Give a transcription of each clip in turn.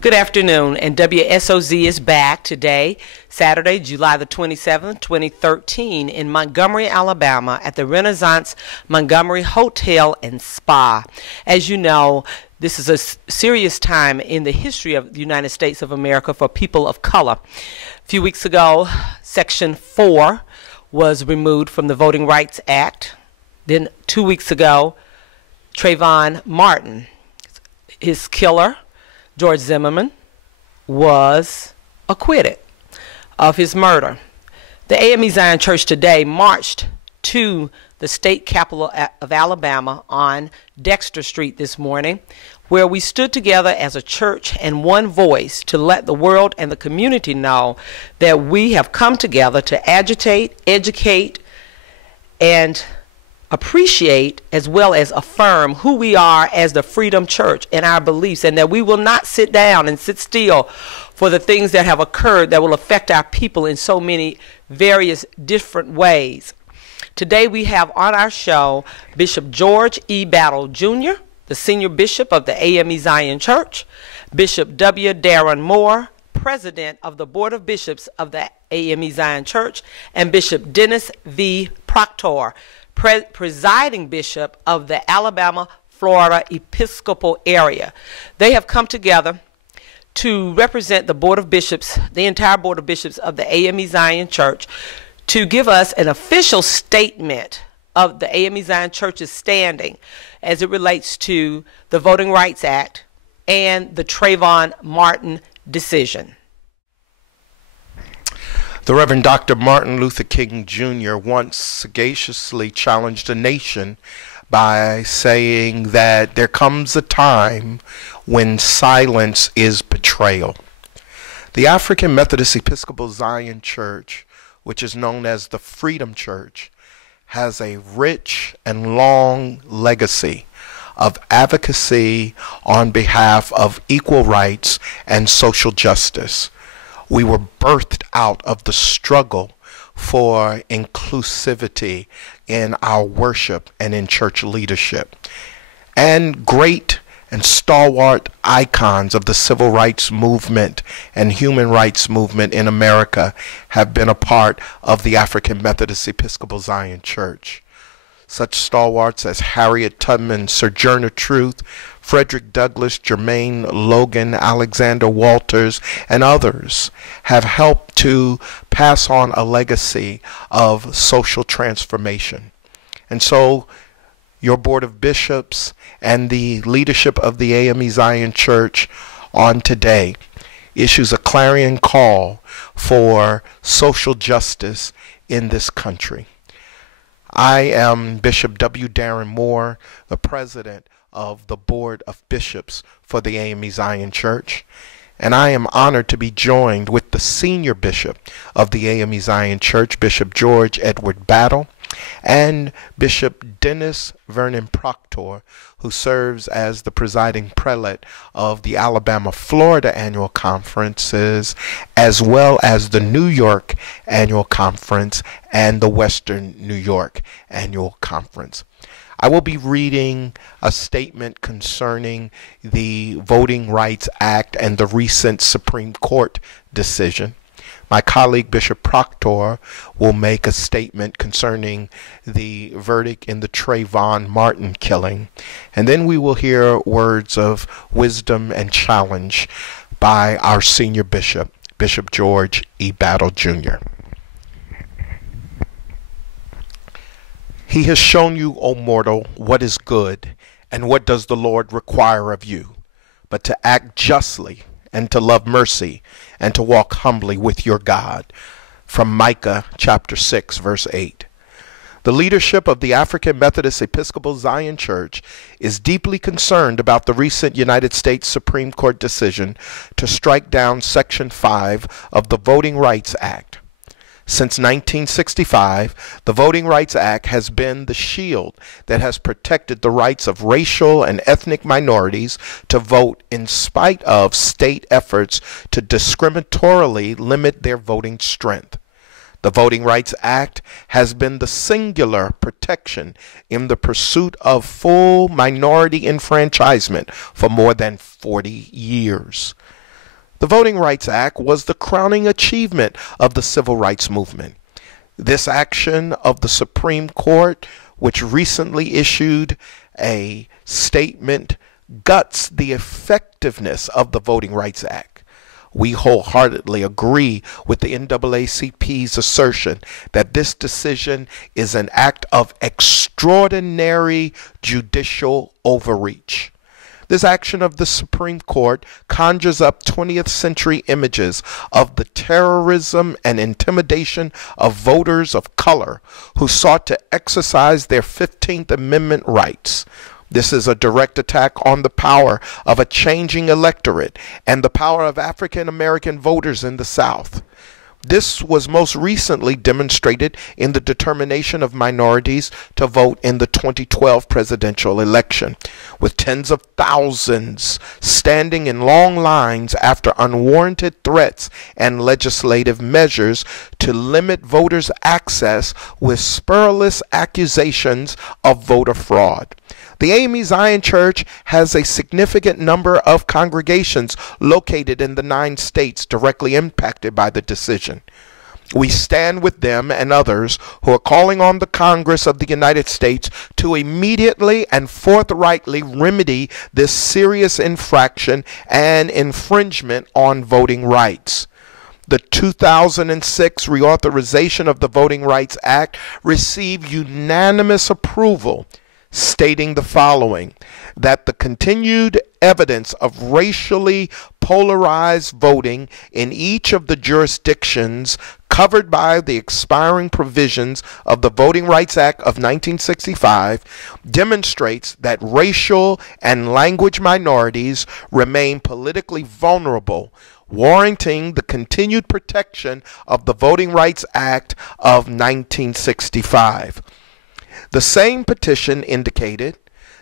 Good afternoon, and WSOZ is back today, Saturday, July the 27th, 2013, in Montgomery, Alabama, at the Renaissance Montgomery Hotel and Spa. As you know, this is a serious time in the history of the United States of America for people of color. A few weeks ago, Section 4 was removed from the Voting Rights Act. Then 2 weeks ago, Trayvon Martin, his killer, George Zimmerman, was acquitted of his murder. The A.M.E. Zion Church today marched to the state capital of Alabama on Dexter Street this morning, where we stood together as a church and one voice to let the world and the community know that we have come together to agitate, educate, and appreciate as well as affirm who we are as the Freedom Church and our beliefs, and that we will not sit down and sit still for the things that have occurred that will affect our people in so many various different ways. Today we have on our show Bishop George E. Battle Jr., the Senior Bishop of the A.M.E. Zion Church, Bishop W. Darin Moore, President of the Board of Bishops of the A.M.E. Zion Church, and Bishop Dennis V. Proctor, presiding bishop of the Alabama, Florida Episcopal area. They have come together to represent the Board of Bishops, the entire Board of Bishops of the A.M.E. Zion Church, to give us an official statement of the A.M.E. Zion Church's standing as it relates to the Voting Rights Act and the Trayvon Martin decision. The Reverend Dr. Martin Luther King Jr. once sagaciously challenged a nation by saying that there comes a time when silence is betrayal. The African Methodist Episcopal Zion Church, which is known as the Freedom Church, has a rich and long legacy of advocacy on behalf of equal rights and social justice. We were birthed out of the struggle for inclusivity in our worship and in church leadership. And great and stalwart icons of the civil rights movement and human rights movement in America have been a part of the African Methodist Episcopal Zion Church. Such stalwarts as Harriet Tubman, Sojourner Truth, Frederick Douglass, Jermaine Logan, Alexander Walters, and others have helped to pass on a legacy of social transformation. And so your Board of Bishops and the leadership of the A.M.E. Zion Church on today issues a clarion call for social justice in this country. I am Bishop W. Darin Moore, the president of the Board of Bishops for the A.M.E. Zion Church, and I am honored to be joined with the Senior Bishop of the A.M.E. Zion Church, Bishop George Edward Battle, and Bishop Dennis Vernon Proctor, who serves as the presiding prelate of the Alabama-Florida annual conferences, as well as the New York annual conference and the Western New York annual conference. I will be reading a statement concerning the Voting Rights Act and the recent Supreme Court decision. My colleague Bishop Proctor will make a statement concerning the verdict in the Trayvon Martin killing. And then we will hear words of wisdom and challenge by our senior bishop, Bishop George E. Battle Jr. He has shown you, O mortal, what is good, and what does the Lord require of you, but to act justly, and to love mercy, and to walk humbly with your God. From Micah chapter 6, verse 8. The leadership of the African Methodist Episcopal Zion Church is deeply concerned about the recent United States Supreme Court decision to strike down Section 5 of the Voting Rights Act. Since 1965, the Voting Rights Act has been the shield that has protected the rights of racial and ethnic minorities to vote in spite of state efforts to discriminatorily limit their voting strength. The Voting Rights Act has been the singular protection in the pursuit of full minority enfranchisement for more than 40 years. The Voting Rights Act was the crowning achievement of the civil rights movement. This action of the Supreme Court, which recently issued a statement, guts the effectiveness of the Voting Rights Act. We wholeheartedly agree with the NAACP's assertion that this decision is an act of extraordinary judicial overreach. This action of the Supreme Court conjures up 20th century images of the terrorism and intimidation of voters of color who sought to exercise their 15th Amendment rights. This is a direct attack on the power of a changing electorate and the power of African American voters in the South. This was most recently demonstrated in the determination of minorities to vote in the 2012 presidential election, with tens of thousands standing in long lines after unwarranted threats and legislative measures to limit voters' access with spurious accusations of voter fraud. The A.M.E. Zion Church has a significant number of congregations located in the 9 states directly impacted by the decision. We stand with them and others who are calling on the Congress of the United States to immediately and forthrightly remedy this serious infraction and infringement on voting rights. The 2006 reauthorization of the Voting Rights Act received unanimous approval, stating the following: that the continued evidence of racially polarized voting in each of the jurisdictions covered by the expiring provisions of the Voting Rights Act of 1965 demonstrates that racial and language minorities remain politically vulnerable, warranting the continued protection of the Voting Rights Act of 1965. The same petition indicated,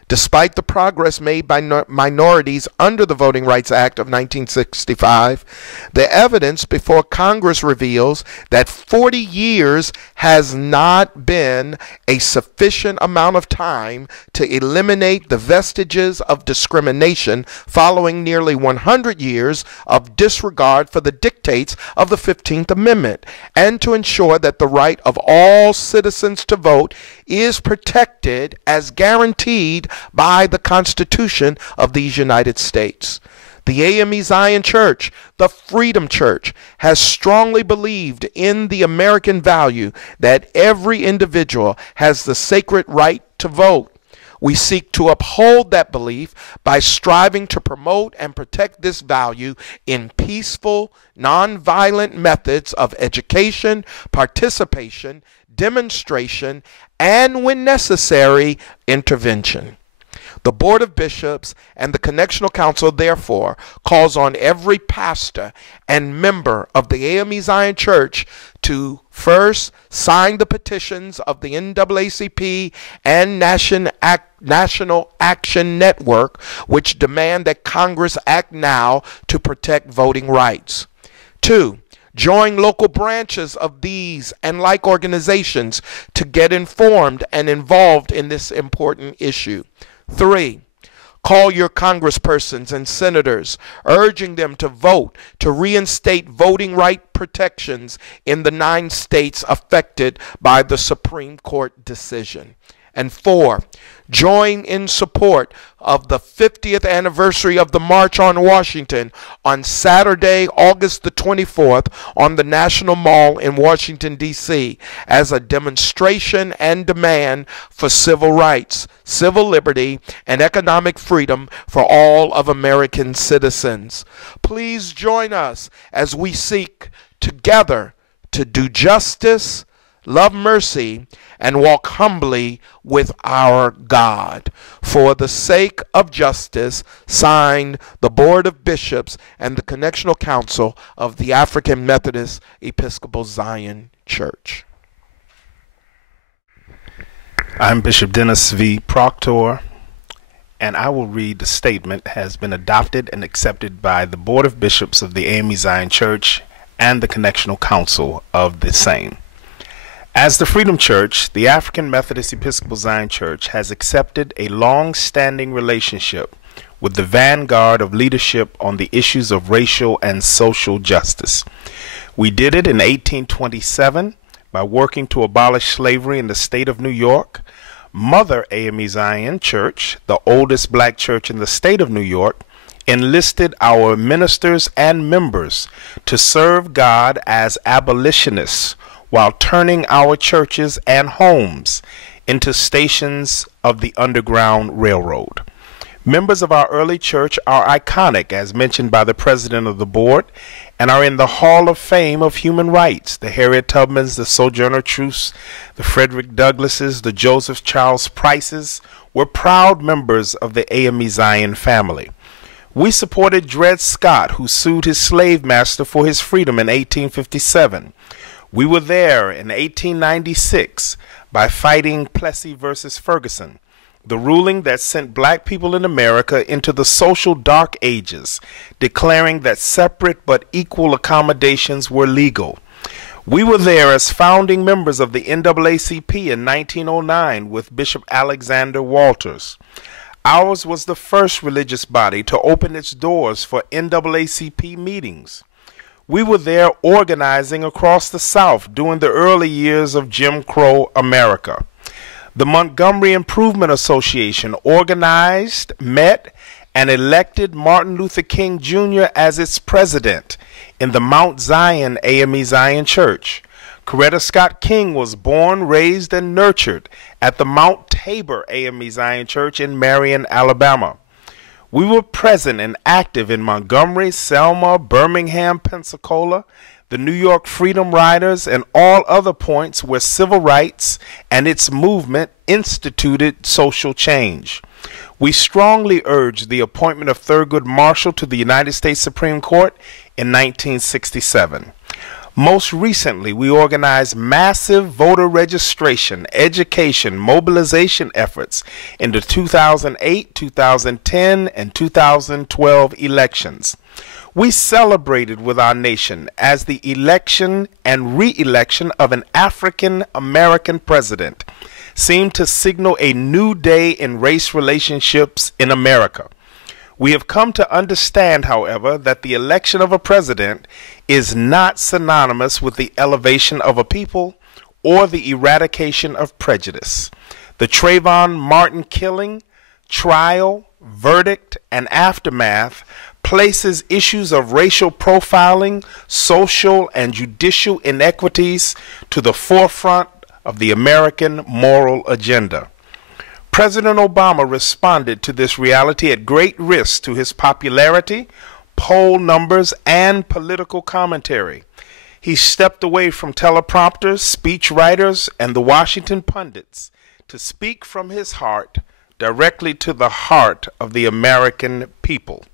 despite the progress made by minorities under the Voting Rights Act of 1965, the evidence before Congress reveals that 40 years has not been a sufficient amount of time to eliminate the vestiges of discrimination following nearly 100 years of disregard for the dictates of the 15th Amendment, and to ensure that the right of all citizens to vote is protected as guaranteed by the Constitution of these United States. The A.M.E. Zion Church, the Freedom Church, has strongly believed in the American value that every individual has the sacred right to vote. We seek to uphold that belief by striving to promote and protect this value in peaceful, nonviolent methods of education, participation, demonstration, and, when necessary, intervention. The Board of Bishops and the Connectional Council, therefore, calls on every pastor and member of the A.M.E. Zion Church to first sign the petitions of the NAACP and National Action Network, which demand that Congress act now to protect voting rights. 2. Join local branches of these and like organizations to get informed and involved in this important issue. 3. Call your congresspersons and senators, urging them to vote to reinstate voting right protections in the 9 states affected by the Supreme Court decision. And 4, join in support of the 50th anniversary of the March on Washington on Saturday, August the 24th, on the National Mall in Washington, D.C., as a demonstration and demand for civil rights, civil liberty, and economic freedom for all of American citizens. Please join us as we seek together to do justice, love mercy, and walk humbly with our God. For the sake of justice, signed, the Board of Bishops and the Connectional Council of the African Methodist Episcopal Zion Church. I'm Bishop Dennis V. Proctor, and I will read the statement has been adopted and accepted by the Board of Bishops of the A.M.E. Zion Church and the Connectional Council of the same. As the Freedom Church, the African Methodist Episcopal Zion Church has accepted a long-standing relationship with the vanguard of leadership on the issues of racial and social justice. We did it in 1827 by working to abolish slavery in the state of New York. Mother A.M.E. Zion Church, the oldest black church in the state of New York, enlisted our ministers and members to serve God as abolitionists while turning our churches and homes into stations of the Underground Railroad. Members of our early church are iconic, as mentioned by the president of the board, and are in the Hall of Fame of Human Rights. The Harriet Tubmans, the Sojourner Truths, the Frederick Douglasses, the Joseph Charles Prices were proud members of the A.M.E. Zion family. We supported Dred Scott, who sued his slave master for his freedom in 1857. We were there in 1896 by fighting Plessy versus Ferguson, the ruling that sent black people in America into the social dark ages, declaring that separate but equal accommodations were legal. We were there as founding members of the NAACP in 1909 with Bishop Alexander Walters. Ours was the first religious body to open its doors for NAACP meetings. We were there organizing across the South during the early years of Jim Crow America. The Montgomery Improvement Association organized, met, and elected Martin Luther King Jr. as its president in the Mount Zion A.M.E. Zion Church. Coretta Scott King was born, raised, and nurtured at the Mount Tabor A.M.E. Zion Church in Marion, Alabama. We were present and active in Montgomery, Selma, Birmingham, Pensacola, the New York Freedom Riders, and all other points where civil rights and its movement instituted social change. We strongly urged the appointment of Thurgood Marshall to the United States Supreme Court in 1967. Most recently, we organized massive voter registration, education, mobilization efforts in the 2008, 2010, and 2012 elections. We celebrated with our nation as the election and re-election of an African-American president seemed to signal a new day in race relationships in America. We have come to understand, however, that the election of a president is not synonymous with the elevation of a people or the eradication of prejudice. The Trayvon Martin killing, trial, verdict, and aftermath places issues of racial profiling, social and judicial inequities to the forefront of the American moral agenda. President Obama responded to this reality at great risk to his popularity, poll numbers, and political commentary. He stepped away from teleprompters, speechwriters, and the Washington pundits to speak from his heart directly to the heart of the American people.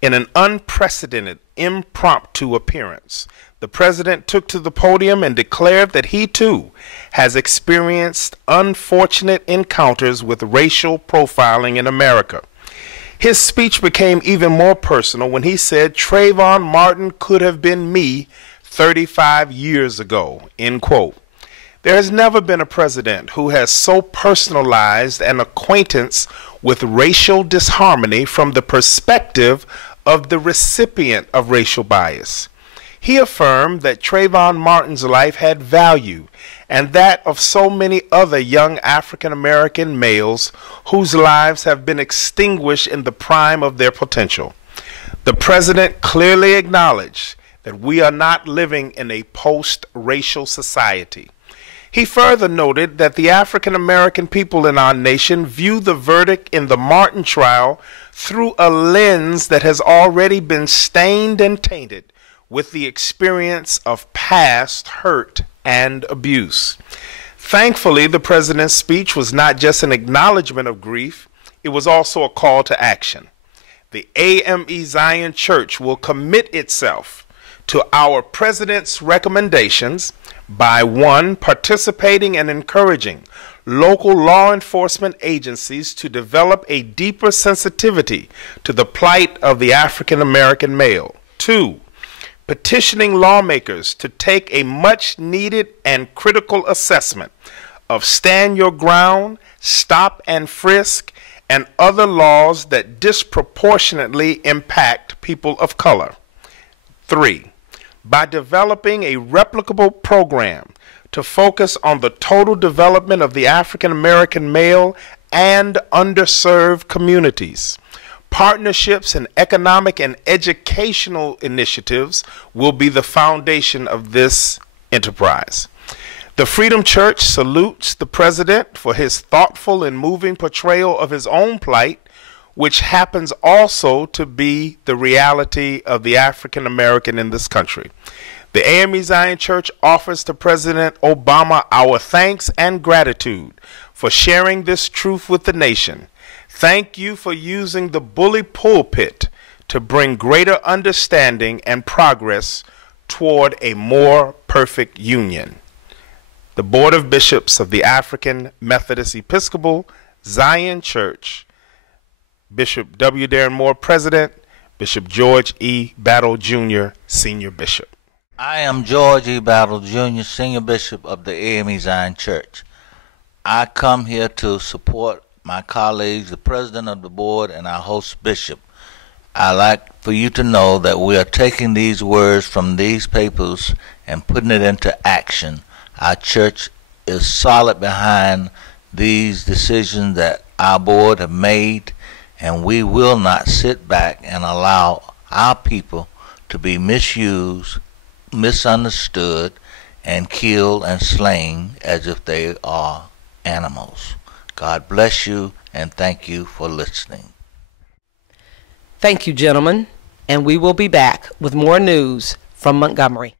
In an unprecedented, impromptu appearance, the president took to the podium and declared that he too has experienced unfortunate encounters with racial profiling in America. His speech became even more personal when he said, "Trayvon Martin could have been me 35 years ago," end quote. There has never been a president who has so personalized an acquaintance with racial disharmony from the perspective of the recipient of racial bias. He affirmed that Trayvon Martin's life had value, and that of so many other young African-American males whose lives have been extinguished in the prime of their potential. The president clearly acknowledged that we are not living in a post-racial society. He further noted that the African-American people in our nation view the verdict in the Martin trial through a lens that has already been stained and tainted with the experience of past hurt and abuse. Thankfully, the president's speech was not just an acknowledgement of grief, it was also a call to action. The A.M.E. Zion Church will commit itself to our president's recommendations by 1, participating and encouraging local law enforcement agencies to develop a deeper sensitivity to the plight of the African American male. 2, petitioning lawmakers to take a much needed and critical assessment of stand your ground, stop and frisk, and other laws that disproportionately impact people of color. 3. By developing a replicable program to focus on the total development of the African American male and underserved communities. Partnerships and economic and educational initiatives will be the foundation of this enterprise. The Freedom Church salutes the President for his thoughtful and moving portrayal of his own plight, which happens also to be the reality of the African American in this country. The A.M.E. Zion Church offers to President Obama our thanks and gratitude for sharing this truth with the nation. Thank you for using the bully pulpit to bring greater understanding and progress toward a more perfect union. The Board of Bishops of the African Methodist Episcopal Zion Church, Bishop W. Darin Moore, President, Bishop George E. Battle, Jr., Senior Bishop. I am George E. Battle, Jr., Senior Bishop of the A.M.E. Zion Church. I come here to support my colleagues, the President of the Board, and our host Bishop. I'd like for you to know that we are taking these words from these papers and putting it into action. Our church is solid behind these decisions that our board have made, and we will not sit back and allow our people to be misused, misunderstood, and killed and slain as if they are animals. God bless you, and thank you for listening. Thank you, gentlemen, and we will be back with more news from Montgomery.